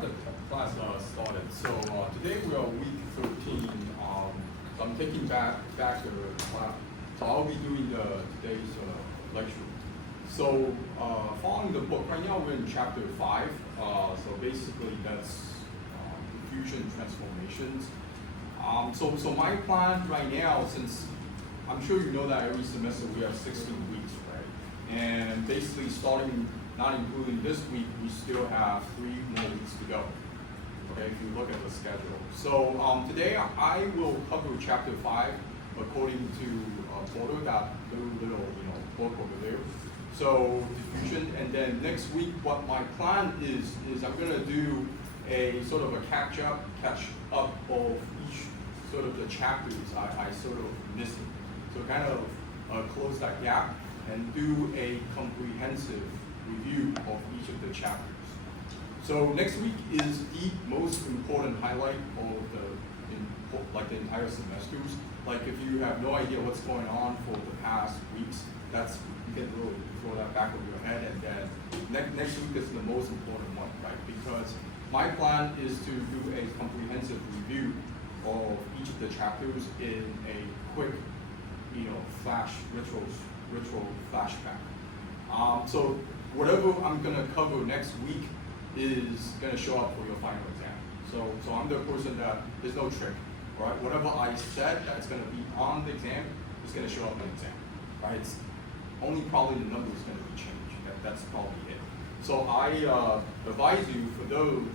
got the class started. So today we are week 13. So I'm taking back the class. So I'll be doing today's lecture. So following the book, right now we're in chapter 5. So basically that's diffusion transformations. So my plan right now, since I'm sure you know that every semester we have 16 weeks, right? And basically starting, not including this week, we still have 3 more weeks to go. Okay, if you look at the schedule. So today I will cover chapter 5 according to Porter, that little book over there. So diffusion, and then next week what my plan is I'm gonna do a sort of a catch up of each sort of the chapters I sort of missing. So kind of close that gap and do a comprehensive review of each of the chapters. So next week is the most important highlight of the entire semesters. Like if you have no idea what's going on for the past weeks, you can really throw that back of your head, and then next week is the most important one, right? Because my plan is to do a comprehensive review of each of the chapters in a quick, retro flashback. So whatever I'm gonna cover next week is gonna show up for your final exam. So I'm the person that there's no trick, right? Whatever I said that's gonna be on the exam is gonna show up in the exam, right? It's only probably the number is gonna be changed. That's probably it. So I advise you, for those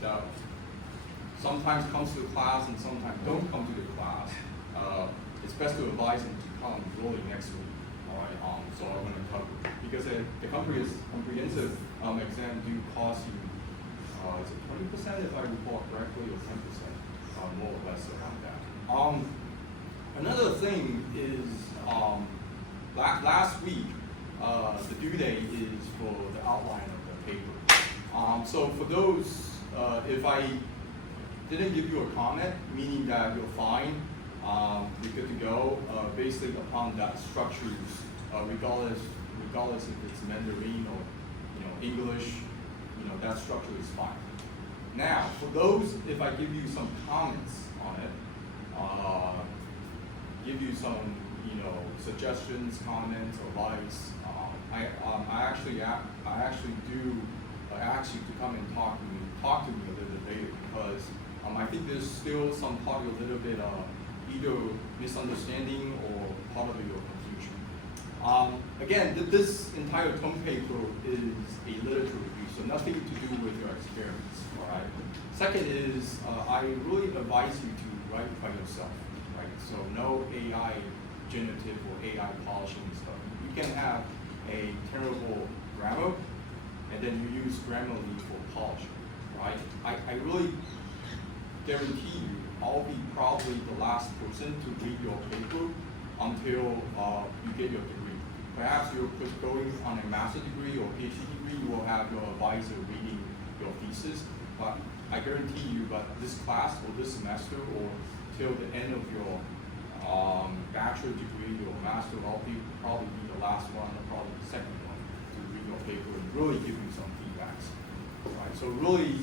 that sometimes comes to the class and sometimes don't come to the class, it's best to advise them to come really next week. All right. So I'm going to cover, because the comprehensive exam do cost you, is it 20% if I recall correctly, or 10%, more or less around that. Another thing is last week the due date is for the outline of the paper. So for those, if I didn't give you a comment, meaning that you're fine, you're good to go, based upon that structures, regardless if it's Mandarin or English, that structure is fine. Now, for those, if I give you some comments on it, give you some suggestions, comments, advice, I actually ask you to come and talk to me a little bit later, because I think there's still some part a little bit either misunderstanding or part of your confusion. Again, this entire term paper is a literature review, so nothing to do with your experiments. All right. Second is I really advise you to write by yourself, right? So no AI generative or AI polishing stuff. You can have a terrible grammar, and then you use Grammarly for polishing, right? I really guarantee you I'll be probably the last person to read your paper until you get your degree. Perhaps you're going on a master's degree or PhD degree, you will have your advisor reading your thesis, but I guarantee you that this class or this semester or till the end of your bachelor degree or master, I'll probably be the last one or probably the second one to read your paper and really give you some feedbacks. Right? So really,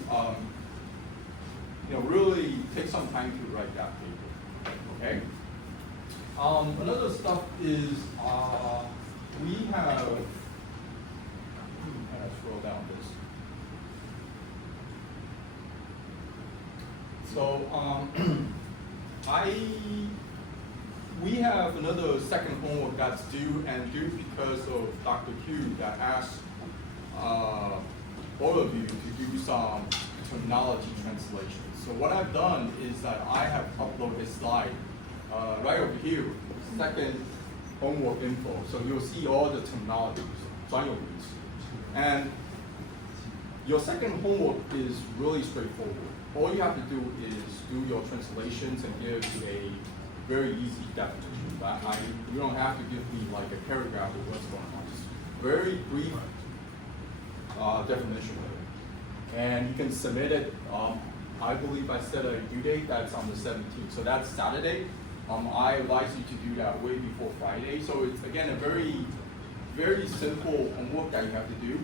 really take some time to write that paper. Okay. Another stuff is we have. Scroll down this. So we have another second homework that's due because of Dr. Q that asked all of you to do some terminology translation. So what I've done is that I have uploaded a slide right over here, second homework info. So you'll see all the terminologies, and your second homework is really straightforward. All you have to do is do your translations and give a very easy definition. You don't have to give me like a paragraph of what's going on. Just very brief definition of it. And you can submit it. I believe I set a due date that's on the 17th. So that's Saturday. I advise you to do that way before Friday. So it's again a very, very simple homework that you have to do.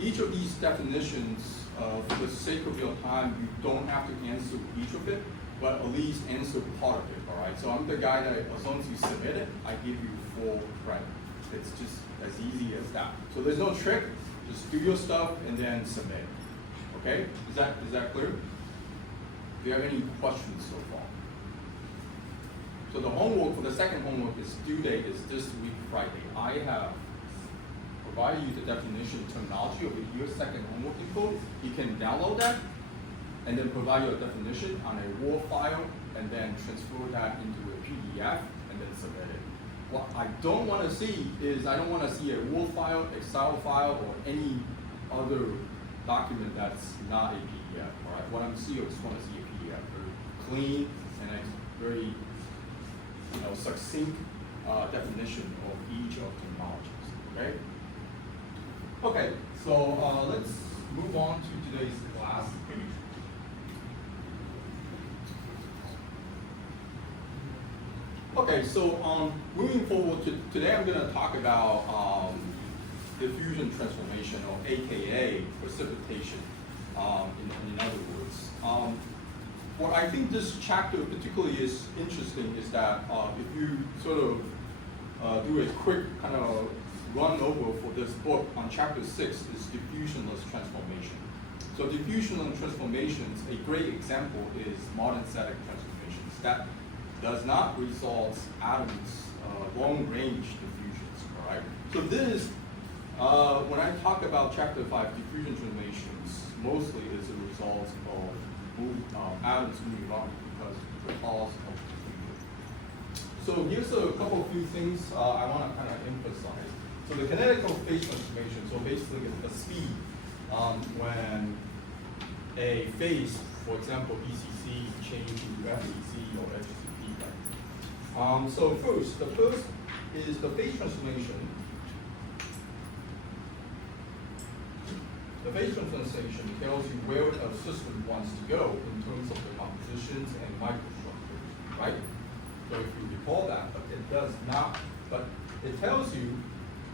each of these definitions, for the sake of your time, you don't have to answer each of it, but at least answer part of it, all right? So I'm the guy that as long as you submit it, I give you full credit. It's just as easy as that. So there's no trick, just do your stuff and then submit. Okay, is that clear? Do you have any questions so far? So the homework, for the second homework, is due date is this week, Friday. I have provided you the definition terminology over your second homework info. You can download that and then provide your definition on a Word file and then transfer that into a PDF and then submit it. What I don't want to see is I don't want to see a Word file, Excel file, or any other document that's not a PDF. All right. What I'm seeing is want to see a PDF, very clean and a very succinct definition of each of the terminologies. Okay. Okay. So let's move on to today's class. Okay, so moving forward, today I'm going to talk about diffusion transformation, or AKA precipitation, in other words. What I think this chapter particularly is interesting is that if you sort of do a quick kind of run over for this book on chapter 6 is diffusionless transformation. So diffusionless transformations, a great example is modern static transformations. That does not result atoms long-range diffusions, all right? So this, when I talk about chapter 5, diffusion transformations, mostly is a result of atoms moving around because of the cause of diffusion. So here's a couple of few things I want to kind of emphasize. So the kinetical phase transformation, so basically it's the speed when a phase, for example, BCC changes to FEC or FCC. So first, the first is the phase transformation. The phase transformation tells you where a system wants to go in terms of the compositions and microstructures, right? So if you recall that, but it does not, but it tells you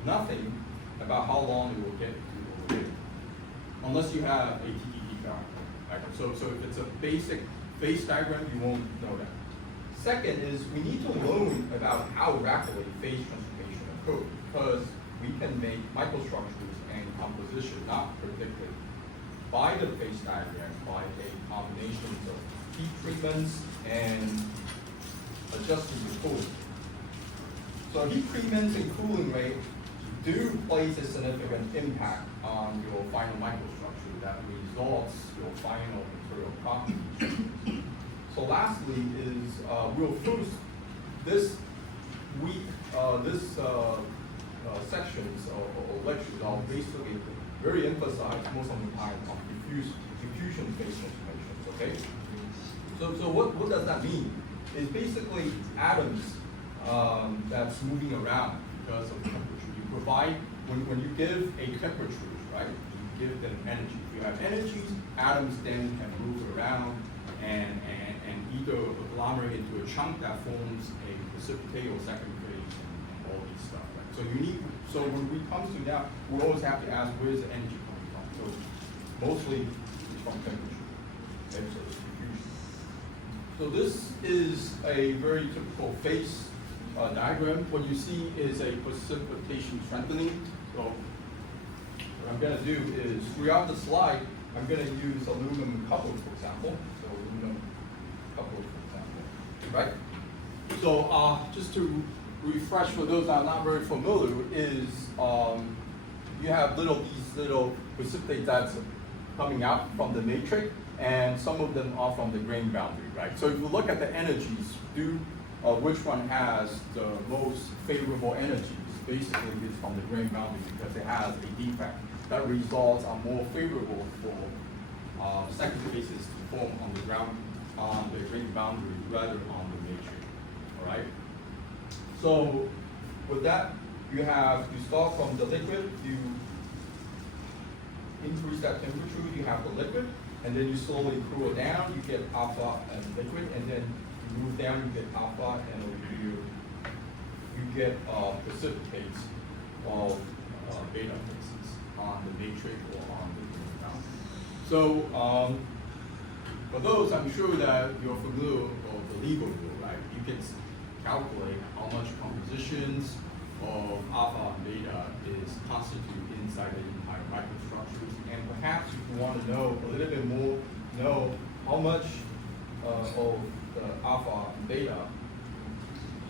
nothing about how long it will get to over here, unless you have a TDD diagram, right? So if it's a basic phase diagram, you won't know that. Second is we need to learn about how rapidly phase transformation occurs, because we can make microstructures and composition not predicted by the phase diagram by a combination of heat treatments and adjusting the cooling. So heat treatments and cooling rate do place a significant impact on your final microstructure that results your final material properties. So lastly is we'll first this week sections or lectures are basically very emphasized most of the time on diffusion phase transformations. Okay. So what does that mean? It's basically atoms that's moving around because of temperature. You provide when you give a temperature, right? You give them energy. If you have energies, atoms then can move around and either agglomerate into a chunk that forms a precipitate or second phase and all these stuff. Right? So when we come to that, we always have to ask where's the energy coming from. So mostly it's from temperature. Okay, so it's diffusion. So this is a very typical phase diagram. What you see is a precipitation strengthening. So what I'm going to do is throughout the slide, I'm going to use aluminum coupled, for example. So aluminum coupled, for example, right? So just to refresh for those that are not very familiar, is you have these little precipitates that's coming out from the matrix, and some of them are from the grain boundary, right? So if you look at the energies, which one has the most favorable energies, basically it's from the grain boundary because it has a defect. That results are more favorable for second phases to form on the ground, on the grain boundary rather on the matrix, all right? So with that, you start from the liquid, you increase that temperature, you have the liquid, and then you slowly cool it down, you get alpha and liquid, and then you move down, you get alpha, and over here, you get precipitates of beta phases. on the matrix or on the ring bound. So for those, I'm sure that you're familiar with the legal rule, right? You can calculate how much compositions of alpha and beta is constituted inside the entire microstructures. And perhaps if you want to know a little bit more, know how much of the alpha and beta,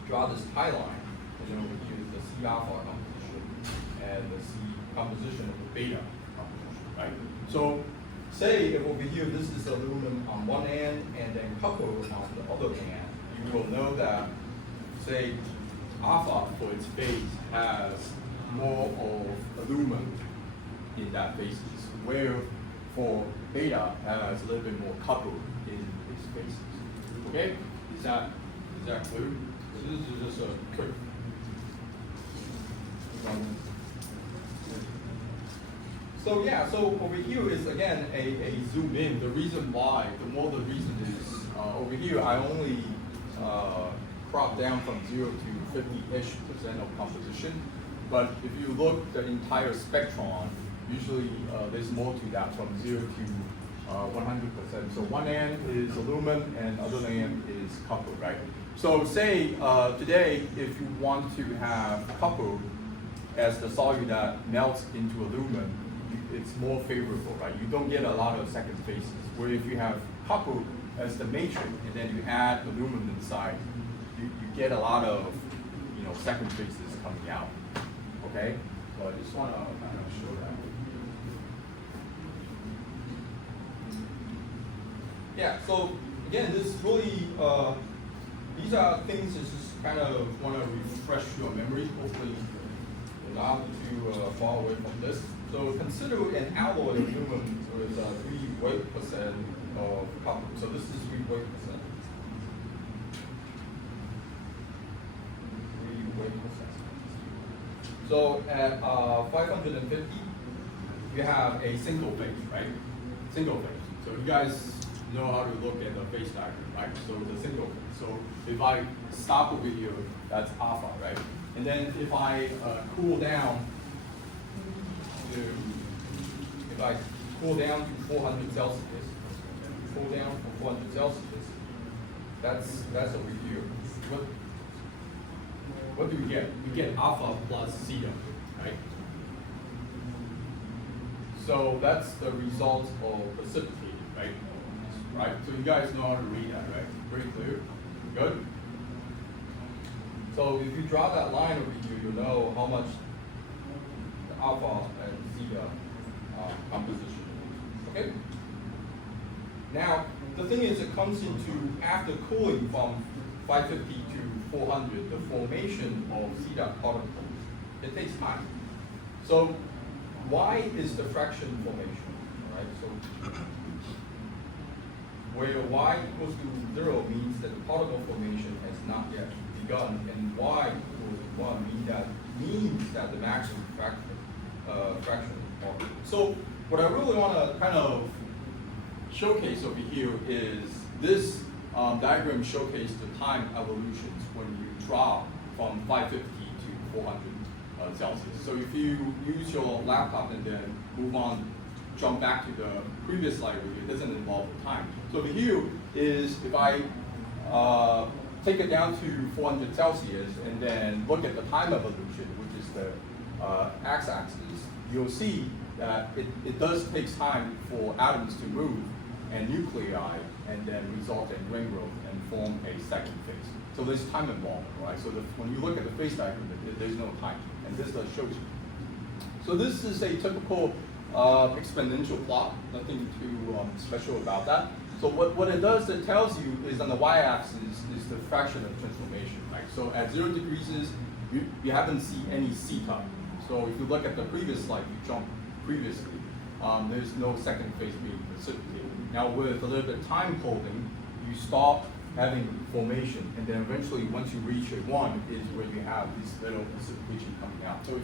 draw this tie line, and then over here is the C alpha composition and the C composition of the beta composition, right? So say if over here this is aluminum on one end and then copper on the other end, you will know that, say, alpha for its base has more of aluminum in that basis, where for beta has a little bit more copper in its basis. Okay? Is that clear? So this is just a quick. So yeah, so over here is again a zoom in. The reason why, the reason is over here I only crop down from 0 to 50-ish% of composition. But if you look the entire spectron, usually there's more to that from 0 to 100%. So one end is aluminum and other end is copper, right? So say today, if you want to have copper as the solute that melts into aluminum, it's more favorable, right? You don't get a lot of second phases. Where if you have copper as the matrix and then you add aluminum inside, you get a lot of second phases coming out. Okay? So I just want to kind of show that. Yeah, so again, this really, these are things that just kind of want to refresh your memory, hopefully allow you to fall away from this. So consider an alloy of aluminum with 3 weight% of copper. So this is 3 weight%. 3 weight%. So at 550, you have a single phase, right? Single phase. So you guys know how to look at the phase diagram, right? So the single phase. So if I stop over here, that's alpha, right? And then if I cool down to 400 Celsius, cool down from 400 Celsius, that's over here. What do we get? We get alpha plus theta, right? So that's the result of precipitated, right? Right? So you guys know how to read that, right? Pretty clear? Good? So if you draw that line over here, you'll know how much the alpha and theta composition is. Okay? Now, the thing is, it comes into, after cooling from 550 to 400, the formation of theta particles, it takes time. So why is the fraction formation? All right? So where y equals to 0 means that the particle formation has not yet begun, and y equals to 1 means that the maximum fraction particle. So what I really want to kind of showcase over here is this diagram showcases the time evolutions when you drop from 550 to 400 Celsius. So if you use your laptop and then move on, jump back to the previous slide over here, it doesn't involve time. So over here is if I take it down to 400 Celsius and then look at the time evolution, which is the x-axis, you'll see that it does take time for atoms to move and nuclei and then result in ring growth and form a second phase. So there's time involved, right? So when you look at the phase diagram, there's no time, and this does show you. So this is a typical exponential plot, nothing too special about that. So what it does, it tells you is on the y-axis is the fraction of transformation, right? So at 0 degrees, you haven't seen any theta. So if you look at the previous slide, you jumped previously, there's no second phase being precipitated. Now with a little bit of time holding, you stop having formation, and then eventually once you reach a 1 is where you have this little precipitation coming out. So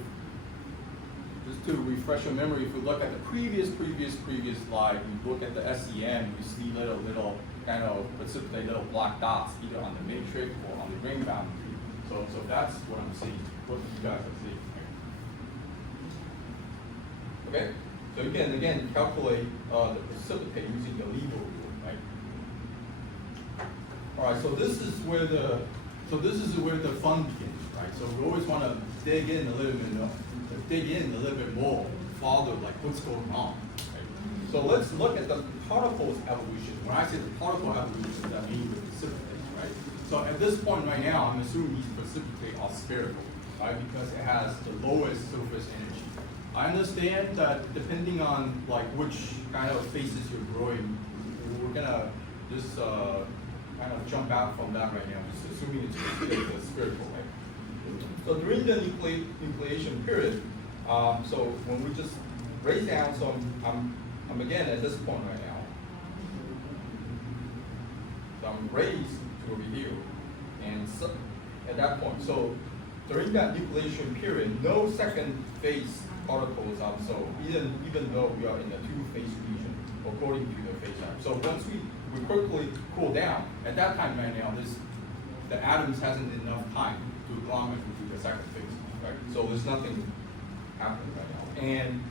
just to refresh your memory, if you look at the previous slide, you look at the SEM, you see little kind of precipitate little black dots either on the matrix or on the ring boundary. So that's what I'm seeing, what you guys are seeing. Okay? So you can again calculate the precipitate using the Lebo rule, right? All right, so this is where the fun begins, right? So we always want to dig in a little bit more, farther, like what's going on, right? So let's look at the particle's evolution. When I say the particle evolution, that means the precipitate, right? So at this point right now, I'm assuming these precipitate are spherical, right? Because it has the lowest surface energy. I understand that depending on like which kind of phases you're growing, we're gonna just kind of jump out from that right now, just assuming it's spherical, right? So during the nucleation period, so when we just raise down, so I'm again at this point right now. So I'm raised to over here, and so at that point, so during that nucleation period, no second phase particles are so even though we are in the two-phase region according to the phase time. So once we quickly cool down, at that time right now, the atoms hasn't enough time to agglomerate into the second phase, right? So there's nothing happening right now. And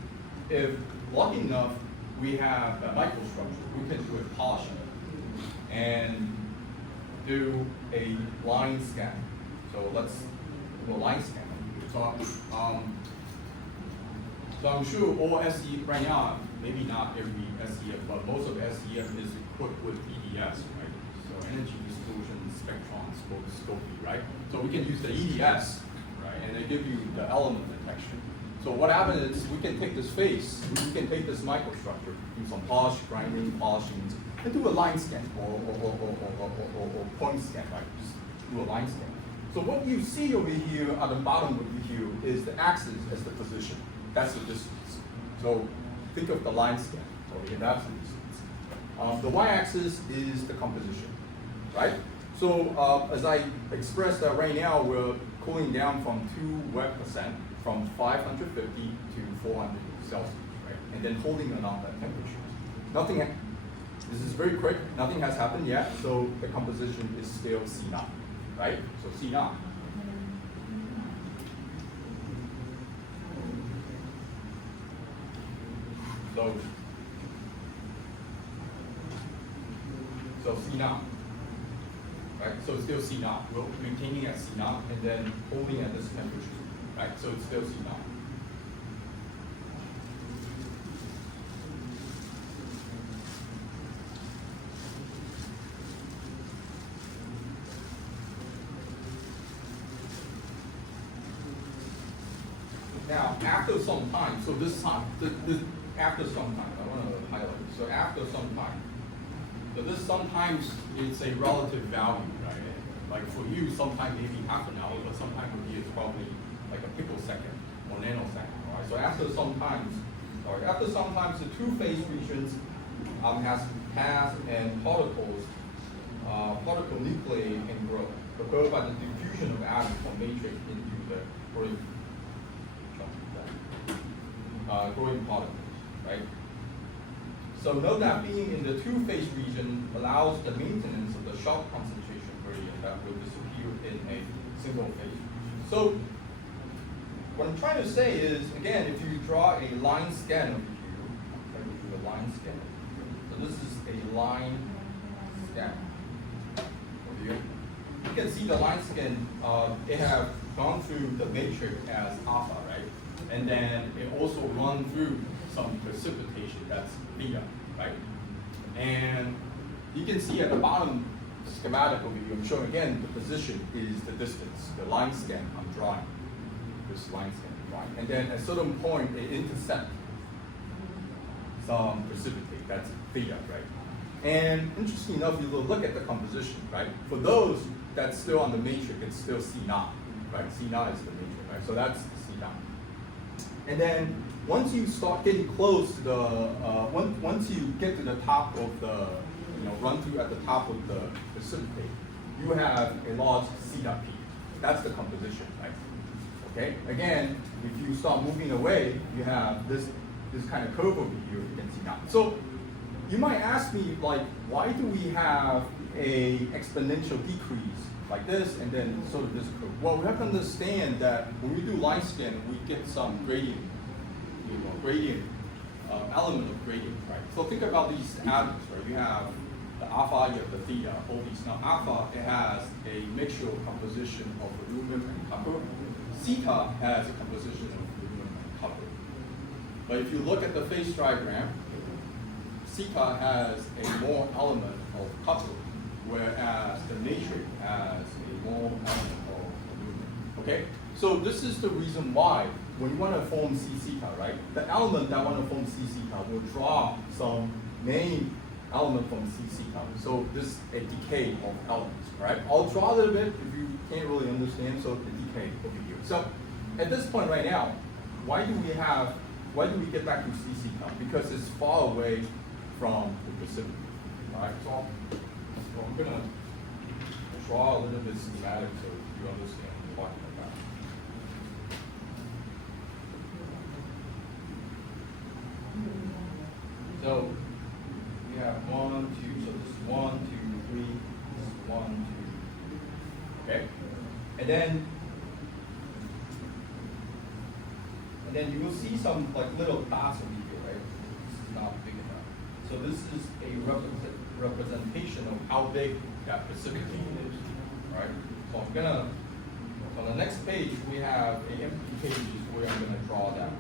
if lucky enough, we have a microstructure, we can do a polishing and do a line scan. So let's do a line scan. So I'm sure all SEF right now, maybe not every SEF, but most of SEF is equipped with EDS, right? So energy dispersion spectroscopy, right? So we can use the EDS, right? And they give you the element detection. So what happens is we can take this phase, we can take this microstructure, do some grinding, polishing, and do a line scan or point scan, right? Just do a line scan. So what you see over here at the bottom over here is the axis as the position. That's the distance. So think of the line scan over here, that's the distance. The y-axis is the composition, right? So as I expressed that right now, we're cooling down from 2 wet%, from 550 to 400 Celsius, right? And then holding it on that temperature. This is very quick, nothing has happened yet, so the composition is still C0, right? So C0. So C0, right? So it's still C0. We're maintaining at C0 and then holding at this temperature, right? So it's still C0. Now, after some time, so this time, after some time, I want to highlight it. So after some time, so this sometimes it's a relative value, right? Like for you, sometimes maybe half an hour, but sometimes for you it's probably like a picosecond or nanosecond, right? So after sometimes the two-phase regions has passed and particle nuclei can grow, occurred by the diffusion of atoms from matrix into the growing particles, right? So note that being in the two-phase region allows the maintenance of the sharp concentration gradient that will disappear in a single phase region. So what I'm trying to say is, again, if you draw a line scan over here, I'm going to do a line scan. So this is a line scan over here. You can see the line scan, it have gone through the matrix as alpha, right? And then it also run through some precipitation, that's beta, right? And you can see at the bottom schematic over here, I'm showing again the position is the distance, the line scan I'm drawing, this line scan I'm drawing. And then at a certain point, it intercepts some precipitate, that's theta, right? And interesting enough, you look at the composition, right? For those that's still on the matrix, it's still C0, right? C0 is the matrix, right? So that's C0. And then once you start getting close to the, once you get to the top of the, run through at the top of the precipitate, you have a large C0 peak. That's the composition, right? Okay. Again, if you start moving away, you have this kind of curve over here. You can see now. So you might ask me, like, why do we have a exponential decrease like this and then sort of this curve? Well, we have to understand that when we do line scan, we get some gradient, gradient element of gradient, right? So think about these atoms, right? You have the alpha, you have the theta, all these. Now alpha, it has a mixture composition of aluminum and copper. Theta has a composition of aluminum and copper. But if you look at the phase diagram, theta has a more element of copper, whereas the matrix has a more element of aluminum. Okay? So this is the reason why when you want to form C theta, right? The element that want to form C theta will draw some main element from C theta. So this is a decay of elements, right? I'll draw a little bit if you can't really understand, so the decay over here. So at this point right now, why do we get back to C theta? Because it's far away from the precipitate, right? So I'm gonna draw a little bit schematic so you understand what I'm talking about. So we have 1, 2, so this is 1, 2, 3, this is 1, 2, okay? And then you will see some like little dots over here, right? This is not big enough. So this is a representation of how big that precipitation is, right? So I'm gonna, on the next page, we have an empty page where I'm gonna draw that.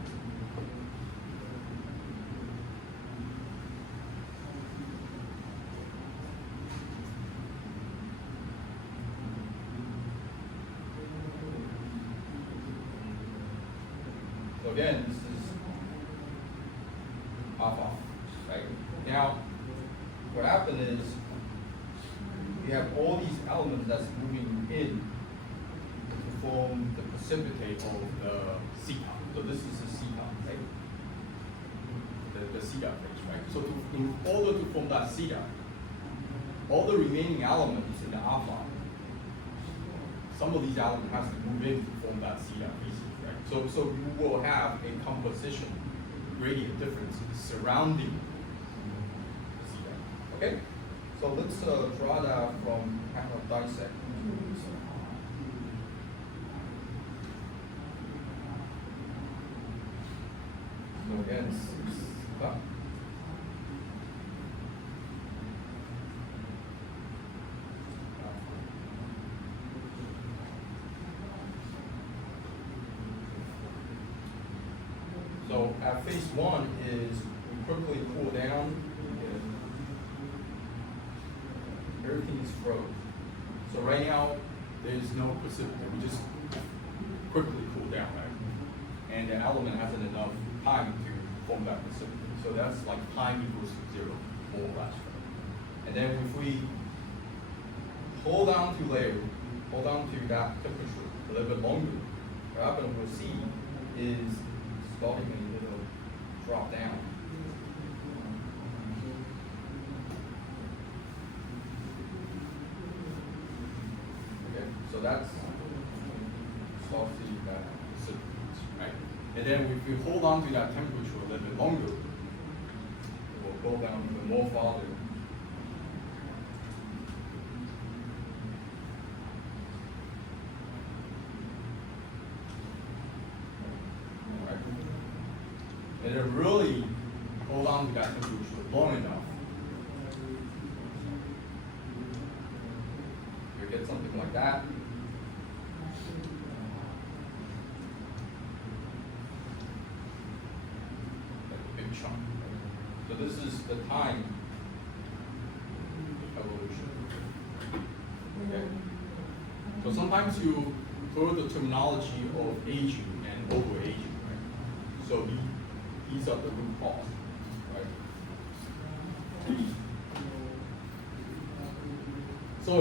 So again, this is alpha, right? Now, what happened is we have all these elements that's moving in to form the precipitate of the theta. So this is the theta, right? The theta phase, right? So in order to form that theta, all the remaining elements in the alpha, some of these elements has to move in to form that theta phase. So you will have a composition gradient difference surrounding theta. Okay? So let's draw that from kind of dissect. So again, theta. So at phase 1 is we quickly cool down, everything is frozen. So right now, there's no precipitate. We just quickly cool down, right? And the element hasn't enough time to form that precipitate. So that's like time equals 0, more or less. And then if we hold on to layer, hold on to that temperature a little bit longer, what happens we'll see is starting a little drop down. Okay, so that's softly that precipitate, right? And then if we hold on to that temperature a little bit longer, it will go down even more farther. And then really hold on to that temperature long enough. You get something like that. Like a big chunk. So this is the time evolution. Okay. So sometimes you heard the terminology of aging and overaging, right? So these are the root cause, right? So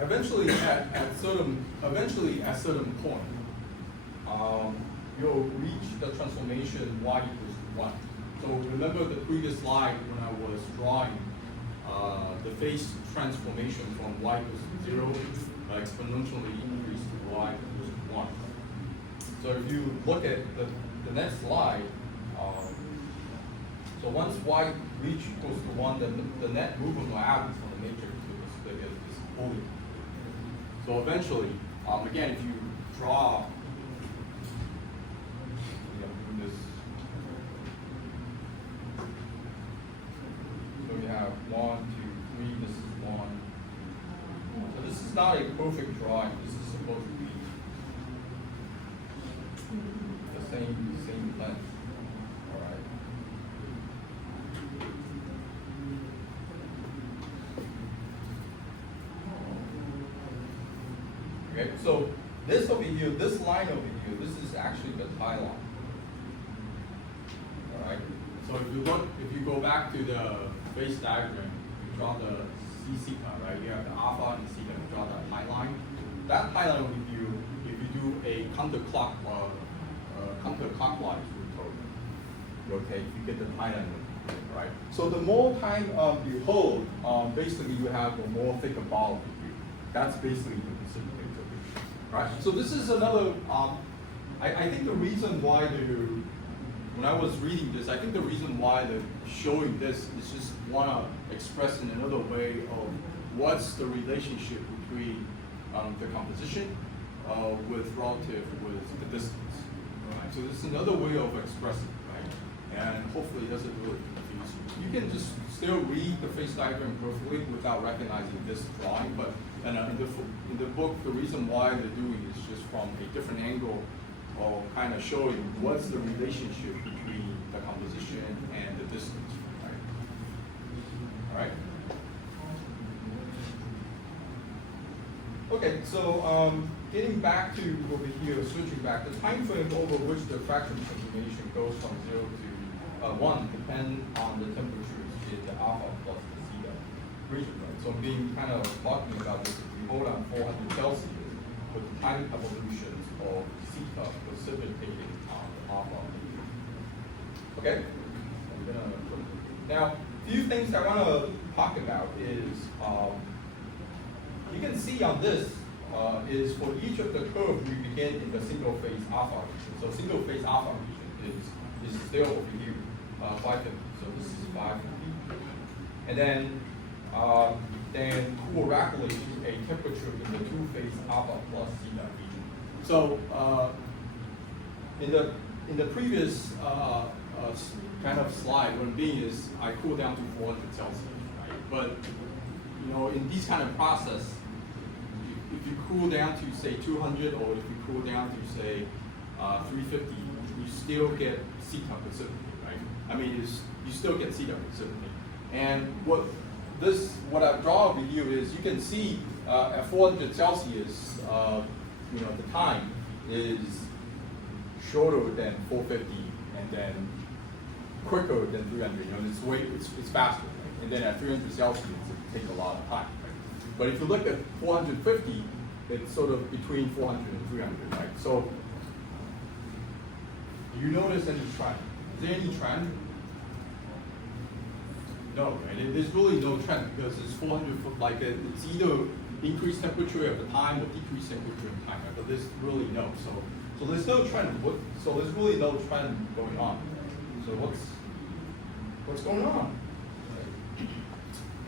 eventually at certain point, you'll reach the transformation y equals 1. So remember the previous slide when I was drawing the phase transformation from y equals 0 exponentially increase to y equals 1. So if you look at the next slide, so once y reach equals to 1, then the net movement will happen from the matrix is fully. So eventually, again, if you draw this 1, 2, 3. This is 1. So this is not a perfect drawing. This is supposed to be the same length. All right. Okay, so this over here, this line over here, this is actually the tie line. All right. So if you go back to the phase diagram, you draw the C theta, right? You have the alpha and theta. You draw that tie line. That tie line, if you do a counterclockwise rotate, you get the tie line, right? So the more time you hold, basically you have a more thicker ball of you. That's basically the precipitate solution, right? So this is another. I think the reason why when I was reading this, I think the reason why they're showing this is just want to express in another way of what's the relationship between the composition relative with the distance. Right? So this is another way of expressing, right? And hopefully it doesn't really confuse you. You can just still read the phase diagram perfectly without recognizing this drawing, but in the book, the reason why they're doing it is just from a different angle of kind of showing what's the relationship between the composition and the distance, right? All right. Okay, so getting back to over here, switching back, the time frame over which the fraction transformation goes from 0 to 1 depends on the temperatures in the alpha plus the theta region, right? So I'm being kind of talking about this. If we hold on 400 Celsius with the time evolutions of theta precipitating on the alpha. Okay? Now, a few things I want to talk about is you can see on this is for each of the curves we begin in the single phase alpha region. So single phase alpha region is still over here, 550. So this is 550. And then cool rapidly to a temperature in the two phase alpha plus theta region. So in the previous kind of slide, what I'm being is I cool down to 400 Celsius, right? But in these kind of process, if you cool down to say 200, or if you cool down to say 350, you still get theta precipitate, right? I mean, you still get theta precipitate. And what I've drawn over here is you can see at 400 Celsius, the time is shorter than 450, and then quicker than 300. It's faster, right? And then at 300 Celsius, it takes a lot of time, right? But if you look at 450, it's sort of between 400 and 300, right? So, do you notice any trend? Is there any trend? No, right? There's really no trend because it's 400 foot, it's either increased temperature at the time or decreased temperature in time, right? But there's really no. So there's no trend. So there's really no trend going on. So what's going on?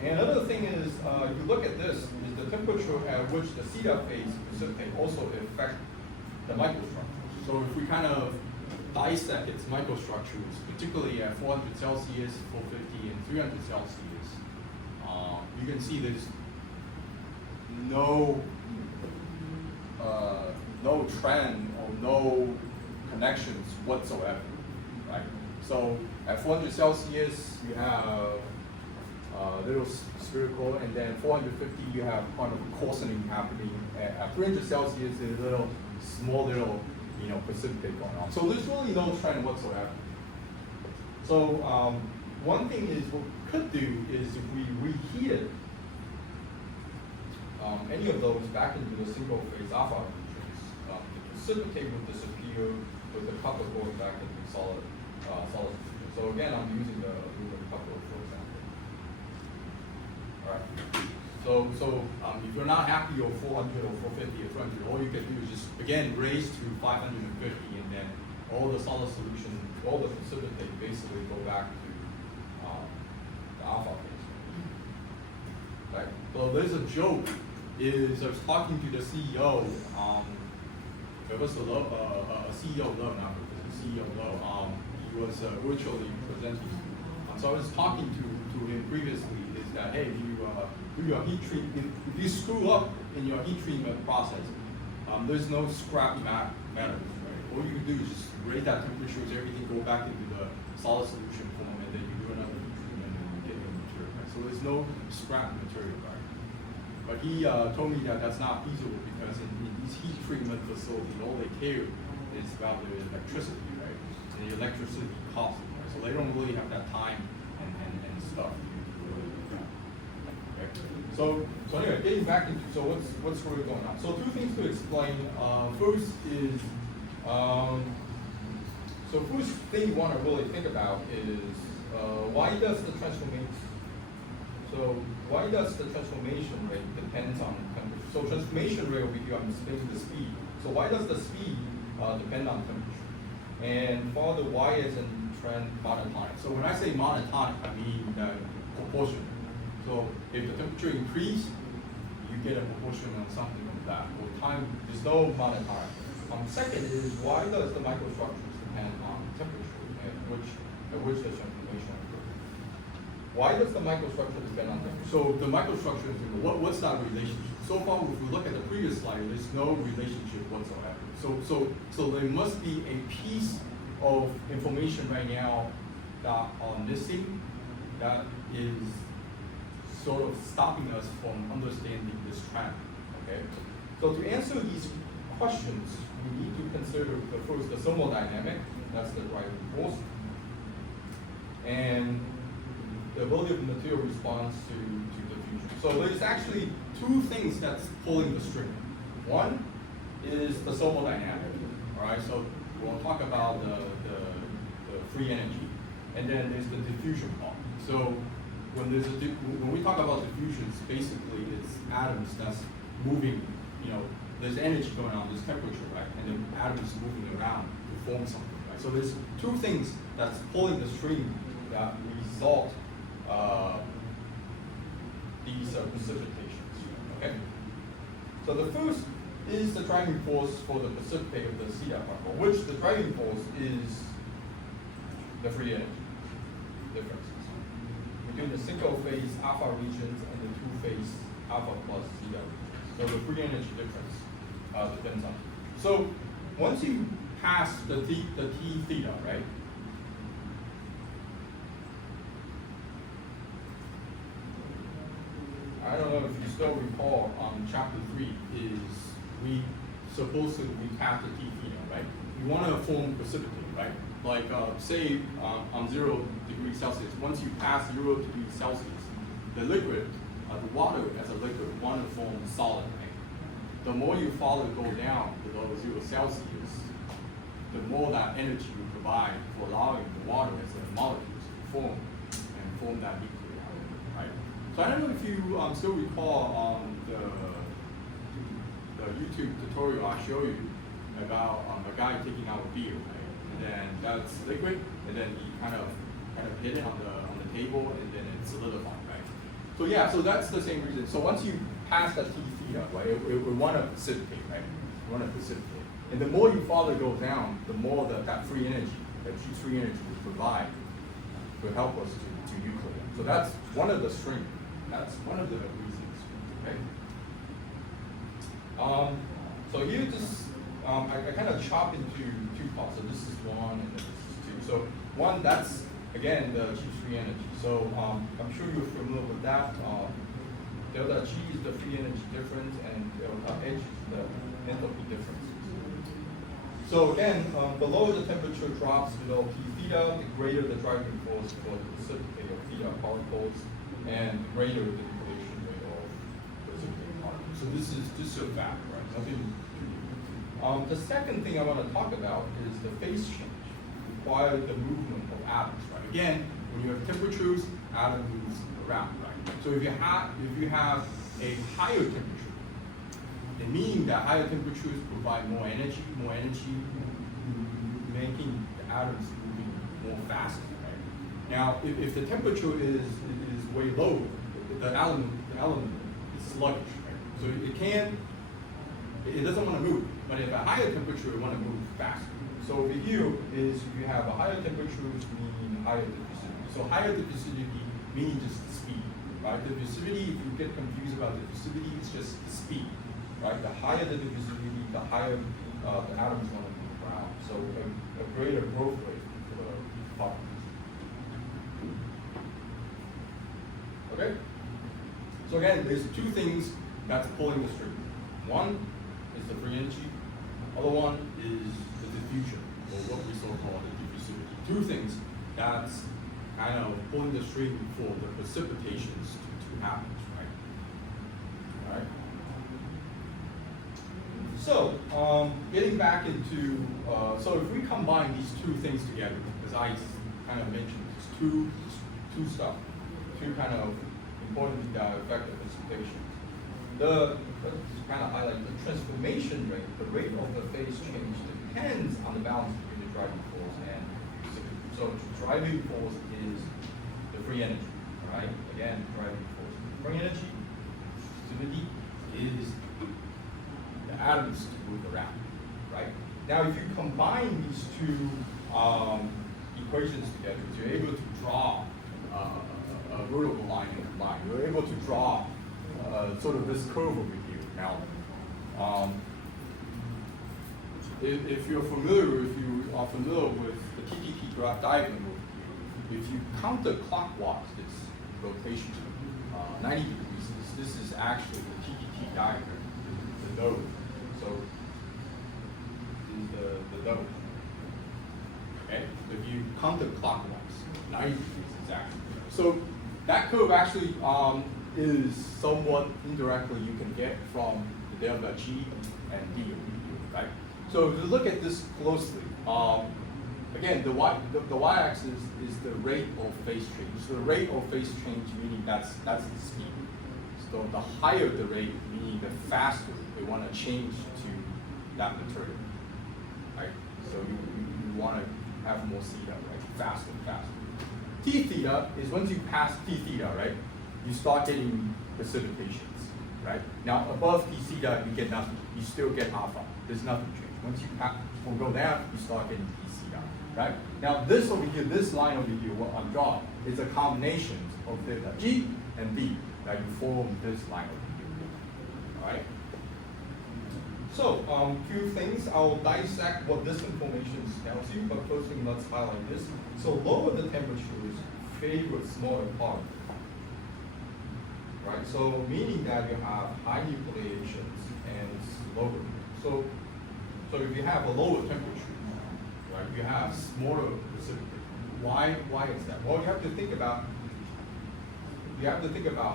And another thing is, if you look at this, is the temperature at which the theta phase precipitate also affect the microstructure. So if we kind of dissect its microstructures, particularly at 400 Celsius, 450, and 300 Celsius, you can see there's no trend or no connections whatsoever, right? So at 400 Celsius, you have little spherical, and then 450 you have kind of coarsening happening. At 300 Celsius, there's small little precipitate going on. So there's really no trend whatsoever. So one thing is what we could do is if we reheated any of those back into the single phase alpha regions, the precipitate would disappear with the copper going back into solid solution. So again, I'm using the aluminum copper for example. All right. So if you're not happy with 400 or 450 or 200, all you can do is just again raise to 550, and then all the solid solution, all the precipitate basically go back to the alpha phase. Right. So there's a joke. I was talking to the CEO. It was a CEO Low, not the CEO Low. He was virtually presenting. So I was talking to him previously. Is that, hey, if you do your heat treat, if you screw up in your heat treatment process, there's no scrap metals, right? All you can do is just raise that temperature, everything go back into the solid solution form, and then you do another heat treatment and you get your material, right? So there's no scrap material, right? But he told me that that's not feasible because in these heat treatment facilities, all they care is about the electricity, right? And the electricity cost, right? So they don't really have that time and stuff. Okay. So anyway, getting back into what's really going on. So two things to explain. First is first thing you want to really think about is why does the transformation rate depends on temperature? So transformation rate over here, I'm explaining the speed. So why does the speed depend on temperature? And for the y is in trend monotonic. So when I say monotonic, I mean proportional. So if the temperature increase, you get a proportion on something like that. Over time, there's no monotonic. Second is why does the microstructures depend on temperature, at which the transformation occurs? Why does the microstructure depend on temperature? So the microstructure, what's that relationship? So far, if we look at the previous slide, there's no relationship whatsoever. So there must be a piece of information right now that are missing that is sort of stopping us from understanding this trend. Okay. So to answer these questions, we need to consider the thermodynamic, that's the driving force, and the ability of the material response to diffusion. So there's actually two things that's pulling the string. One is the thermodynamic, all right? So we'll talk about the free energy, and then there's the diffusion part. So when we talk about diffusions, basically it's atoms that's moving, there's energy going on, there's temperature, right? And then atoms moving around to form something, right? So there's two things that's pulling the string that result these precipitations, okay? So the first is the driving force for the precipitate of the CDAP particle, which the driving force is the free energy differences between the single phase alpha regions and the two phase alpha plus CDAP regions. So the free energy difference depends on. So once you pass the T theta, right? I don't know if you still recall, chapter 3 is we pass the T theta, right? We want to form precipitate, right? Like say on 0 degrees Celsius. Once you pass 0 degrees Celsius, the liquid, the water as a liquid, want to form solid, right? The more you follow go down below 0 Celsius, the more that energy you provide for allowing the water as the molecules to form and form that nuclear, right? So I don't know if you still recall the YouTube tutorial I showed you about a guy taking out a beer, right? And then that's liquid, and then he kind of hit it on the table, and then it solidified, right? So yeah, so that's the same reason. So once you pass that T theta, right, we want to precipitate, right? We want to precipitate. And the more you follow go down, the more that free energy, that free energy will provide to help us to nuclear. So that's one of the strings. That's one of the reasons, okay? So here just, I kind of chop into two parts. So this is one and this is two. So one, that's, again, the G free energy. So I'm sure you're familiar with that. Delta G is the free energy difference, and delta H is the enthalpy difference. So again, below the temperature drops below T theta, the greater the driving force for the precipitate of theta particles, and the greater the nucleation rate of precipitate particles. So this is just a fact, right? Nothing. The second thing I want to talk about is the phase change required the movement of atoms, right? Again, when you have temperatures, atom moves around, right? So if you have a higher temperature, it meaning that higher temperatures provide more energy making the atoms moving more faster, right? Now, if the temperature is way low, the element is sluggish, right? So it doesn't want to move. But at a higher temperature, it want to move faster. So over here is you have a higher temperature meaning higher diffusivity. So higher diffusivity meaning just speed. right? Diffusivity, if you get confused about diffusivity, it's just speed, right? The higher the diffusivity, the higher the atom is going to move around. So a greater growth rate for the particles. Okay? So again, there's two things that's pulling the string. One is the free energy, other one is the diffusion, or what we so call the diffusivity. Two things that's kind of pulling the string for the precipitations to happen, right? All right. So getting back into, so if we combine these two things together, as I kind of mentioned, it's two stuff, two kind of important that affect the precipitations. Let's kind of highlight the transformation rate, the rate of the phase change depends on the balance between the driving force and precipitation. So driving force is the free energy, all right? Again, driving force. Free energy, precipitation is the atoms to move around, right? Now, if you combine these two equations together, you're able to draw a vertical line and a line. You're able to draw sort of this curve over here. Now, if you are familiar with the TTT graph diagram over here, if you counterclockwise this rotation 90 degrees, this is actually the TTT diagram, the node. So this is the node. Okay? If you counterclockwise, 90 degrees exactly. So that curve actually is somewhat indirectly you can get from the delta G and D, right? So if you look at this closely, again, the y-axis is the rate of phase change. So the rate of phase change meaning that's the speed. So the higher the rate, meaning the faster we want to change to that material, right? So you want to have more theta, right? Faster. T theta is once you pass T theta, right? You start getting precipitations, right? Now above T theta, you get nothing. You still get alpha. There's nothing change. Once you go down, you start getting T theta, right? Now this over here, this line over here, what I'm drawing, is a combination of delta G and D that you form this line over here, all right? So, few things. I'll dissect what this information tells you, but first thing, let's highlight this. So lower the temperatures favor smaller particles. Right, so meaning that you have high nucleations and slower. So if you have a lower temperature, right, you have smaller precipitation. Why is that? Well, you have to think about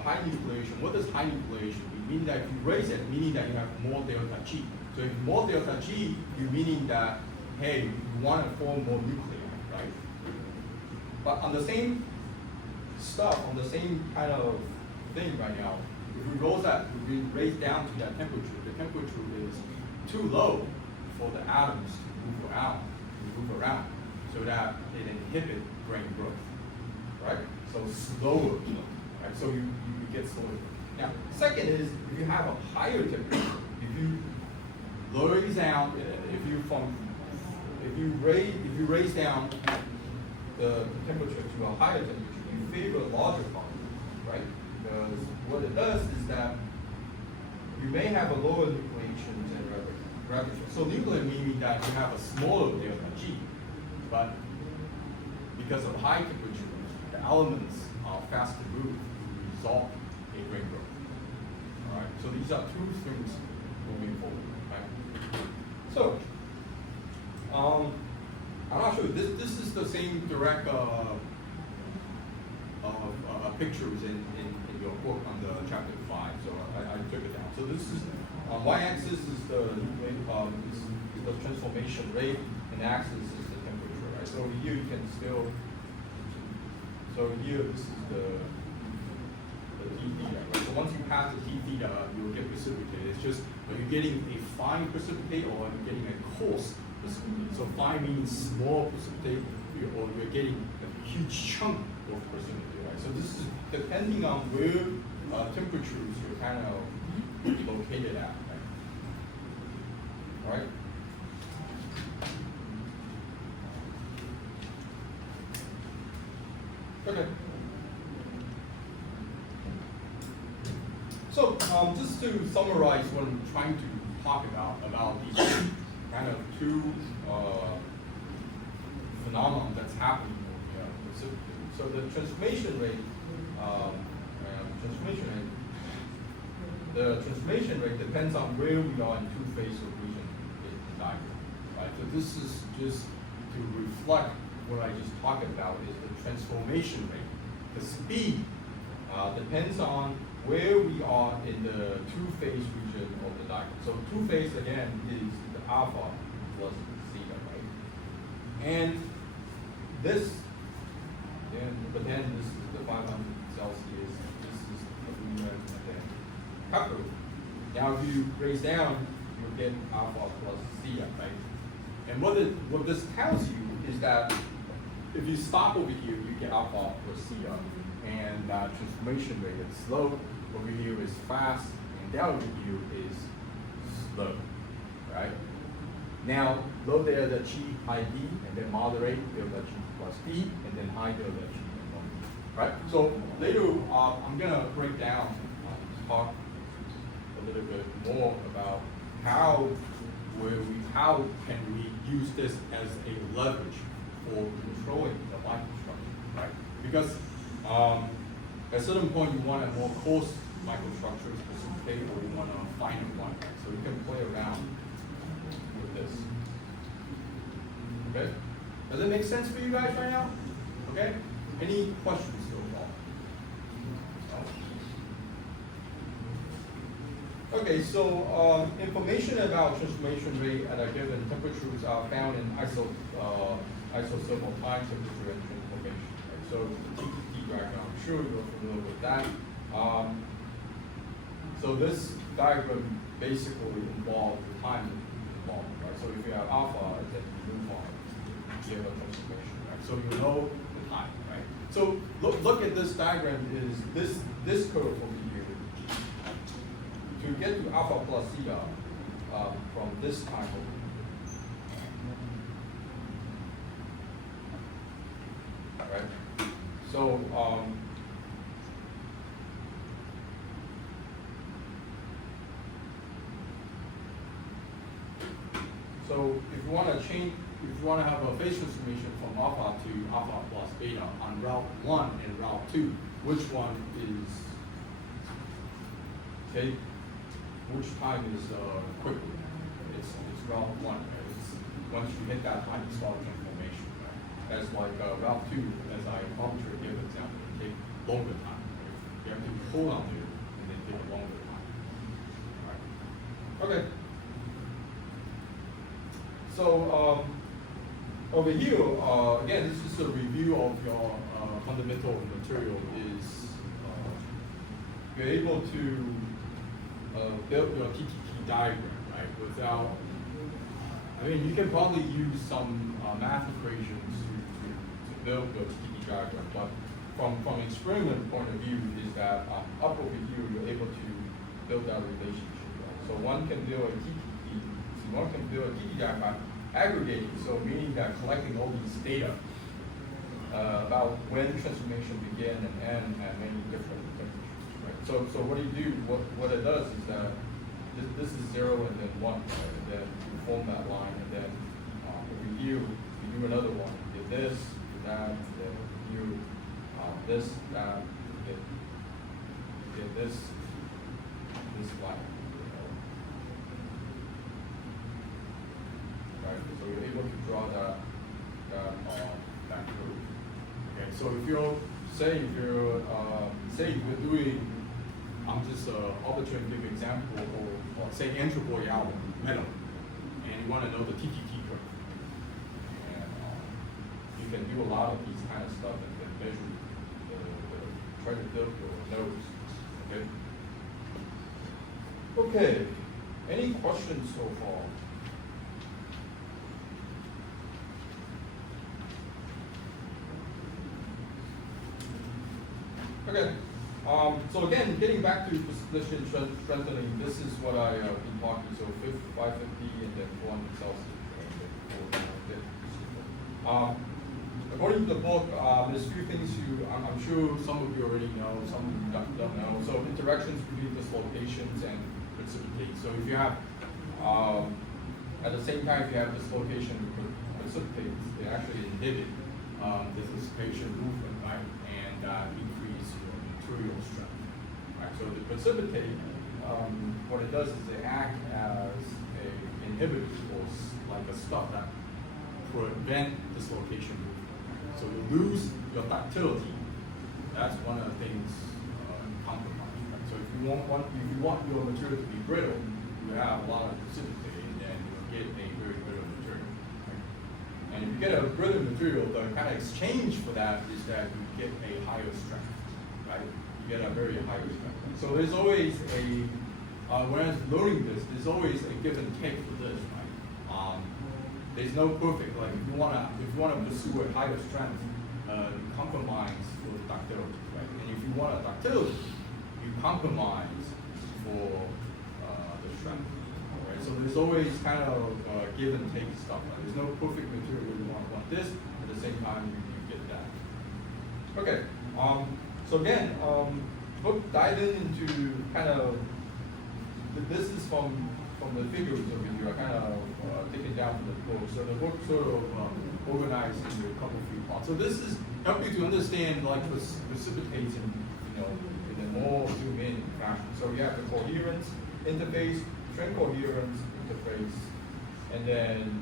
high nucleation. What does high nucleation mean? Meaning that if you raise it, meaning that you have more delta G. So if more delta G, you meaning that hey, you want to form more nuclei, right? But on the same stuff, on the same kind of thing right now, if we raise down to that temperature, the temperature is too low for the atoms to move around, so that it inhibits grain growth, right? So slower, right? So you get slower. Now, second is if you have a higher temperature, if you lower it down, if you raise down the temperature to a higher temperature, you favor larger particles, right? Because what it does is that you may have a lower nucleations and gravity. So nuclear meaning that you have a smaller delta G, but because of high temperature, the elements are faster moved to result in grain growth. All right. So these are two things moving forward. Right? So I'm not sure. This is the same direct pictures in your book on the chapter 5. So I took it down. So this is y-axis is the transformation rate, and axis is the temperature. Right. So over here you can still. So here this is the T theta. Right? So once you pass the T theta, you'll get precipitated. It's just are you getting a fine precipitate or are you getting a coarse precipitate? So fine means small precipitate, or you're getting a huge chunk of precipitate. Right? So this is depending on where temperatures you're kind of located at. Right? All right. Okay. So just to summarize what I'm trying to talk about these kind of two phenomena that's happening here. So the transformation rate, the transformation rate depends on where we are in two-phase region in the diagram, right? So this is just to reflect what I just talked about is the transformation rate. The speed depends on where we are in the two-phase region of the diagram. So two-phase again is the alpha plus theta, right? And this, but then this is the 500 Celsius, this is the lunar, and then Kepler. Now if you raise down, you'll get alpha plus theta, right? And what this tells you is that if you stop over here, you get alpha plus theta, and transformation rate is slow. Over here is fast, and down over here is slow, right? Now, low delta G, high D, and then moderate delta G plus B, and then high delta G, right? So later, I'm gonna break down, talk a little bit more about how can we use this as a leverage for controlling the microstructure, right? Because at a certain point, you want a more coarse microstructure specifically, or you want a finer one, right? So you can play around with this. Okay? Does it make sense for you guys right now? Okay? Any questions so far? Okay, so information about transformation rate at a given temperatures are found in isothermal time temperature and transformation. Right? So the TTT diagram, I'm sure you're familiar with that. So this diagram basically involves the time involved, right? So if you have alpha, then you move on, you have a transformation, right? So you know the time, right? So look at this diagram is this curve over here. To get to alpha plus theta from this time over here. Right? So so if you want to change, if you want to have a phase transformation from alpha to alpha plus beta on route 1 and route 2, which one is, okay, which time is quicker? It's route 1, right? It's, once you hit that time, it's called transformation, right? As like route 2, as I arbitrarily give an example, it take longer time. Right? You have to hold on to it and then take a longer time. All right. Okay. So over here, again, this is a review of your fundamental material. Is you're able to build your TTT diagram, right? Without, I mean, you can probably use some math equations to build your TTT diagram, but from experiment point of view, is that up over here, you're able to build that relationship. Right? So one can build a TTT. One can build a TTT by aggregating, so meaning that collecting all these data about when transformation began and end at many different temperatures. Right? So what you do, what it does is that this is 0 and then 1, right? And then you form that line, and then you do another one. You get this, you that, then you this, that, you get this line. Right? So you're able to draw that curve. Okay, so if you're say you're doing, I'm just arbitrarily give example or say entropy out metal, and you want to know the TTT curve, and you can do a lot of these kind of stuff and then measure try to build your nodes. Okay. Okay. Any questions so far? Okay, so again, getting back to precision strengthening, this is what I've been talking, so 550 and then 400 Celsius. according to the book, there's a few things I'm sure some of you already know, some of you don't know. So interactions between dislocations and precipitate. So if you have, at the same time, if you have dislocation with precipitates, they actually inhibit the dissipation movement, right? And increase your material strength, right? So the precipitate, what it does is it acts as a inhibitor, or like a stuff that prevent dislocation movement. So you lose your ductility. That's one of the things compromised. Right? So if you want your material to be brittle, you have a lot of precipitate, and then you'll get a very brittle material. Right? And if you get a brittle material, the kind of exchange for that is that you get a higher strength. Right? You get a very higher strength. So there's always a when I was learning this, there's always a give and take for this, right? There's no perfect, like if you wanna pursue a higher strength, you compromise for the ductility, right? And if you want a ductility, you compromise for the strength, right? So there's always kind of give and take stuff. Right? There's no perfect material where you want this, at the same time you get that. Okay, so again, book diving into kind of, this is from the figures over here. I kind of taken down from the book. So the book sort of organized into a couple of few parts. So this is help you to understand like precipitates in a more zoom in fashion. So you have the coherence interface, strength coherence interface, and then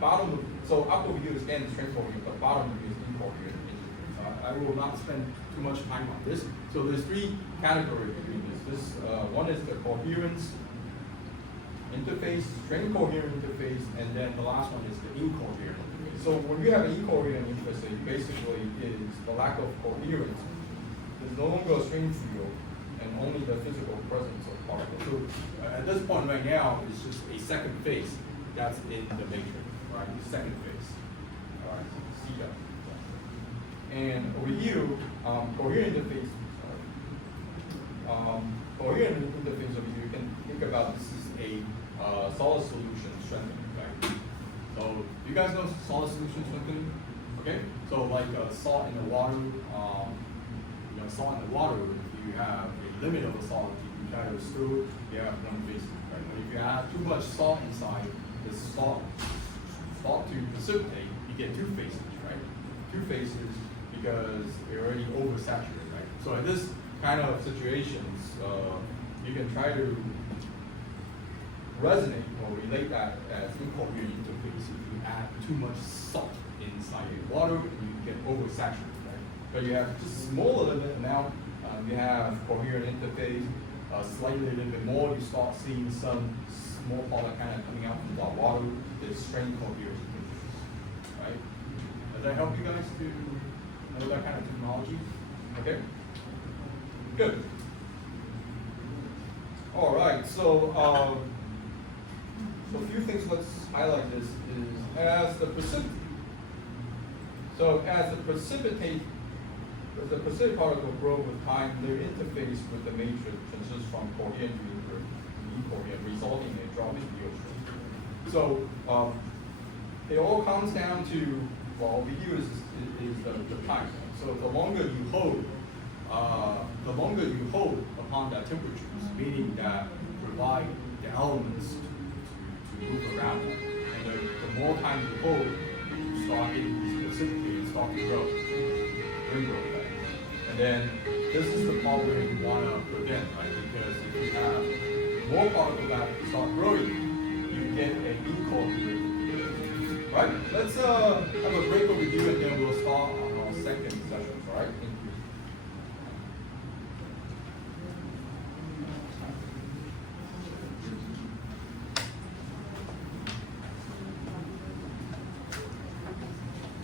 bottom of, so up over here is again strength coherence, but bottom of here is incoherent interface. I will not spend too much time on this. So there's three categories between this. One is the coherence interface, strength coherent interface, and then the last one is the incoherent interface. So when you have an incoherent interface, it basically is the lack of coherence. There's no longer a strain field, and only the physical presence of particles. So at this point right now, it's just a second phase that's in the matrix, right? The second phase. All right, see that. And over here, coherent interface. Coherent interface over here, you can think about this as a solid solution strengthening, right? So you guys know solid solution strengthening? Okay? So like salt in the water, salt in the water, if you have a limit of the salt, you try to stir, you have one phase, right? But if you add too much salt inside, the salt to precipitate, you get two phases, right? Two phases because they're already oversaturated, right? So in this kind of situations, you can try to resonate or relate that as incoherent interface. If you add too much salt inside the water, you get oversaturated, right? But you have just smaller limit amount, you have coherent interface, slightly a little bit more, you start seeing some small product kind of coming out from the water, there's strain coherent interface, right? Does that help you guys to know that kind of technology? Okay? Good. All right, so a few things let's highlight this is as the precipitate. So as the precipitate particle grow with time, their interface with the matrix changes from coherent to incoherent, resulting in a drop in yield strength. So it all comes down to, well, over here is the time. So the longer you hold upon that temperature, meaning that provide the elements to move around, and the more time you hold, you start getting these precipitate and start to grow, effect. And then this is the part where you want to prevent, right? Because if you have more particles that start growing, you get an incoherent. Right? Let's have a break over here, and then we'll start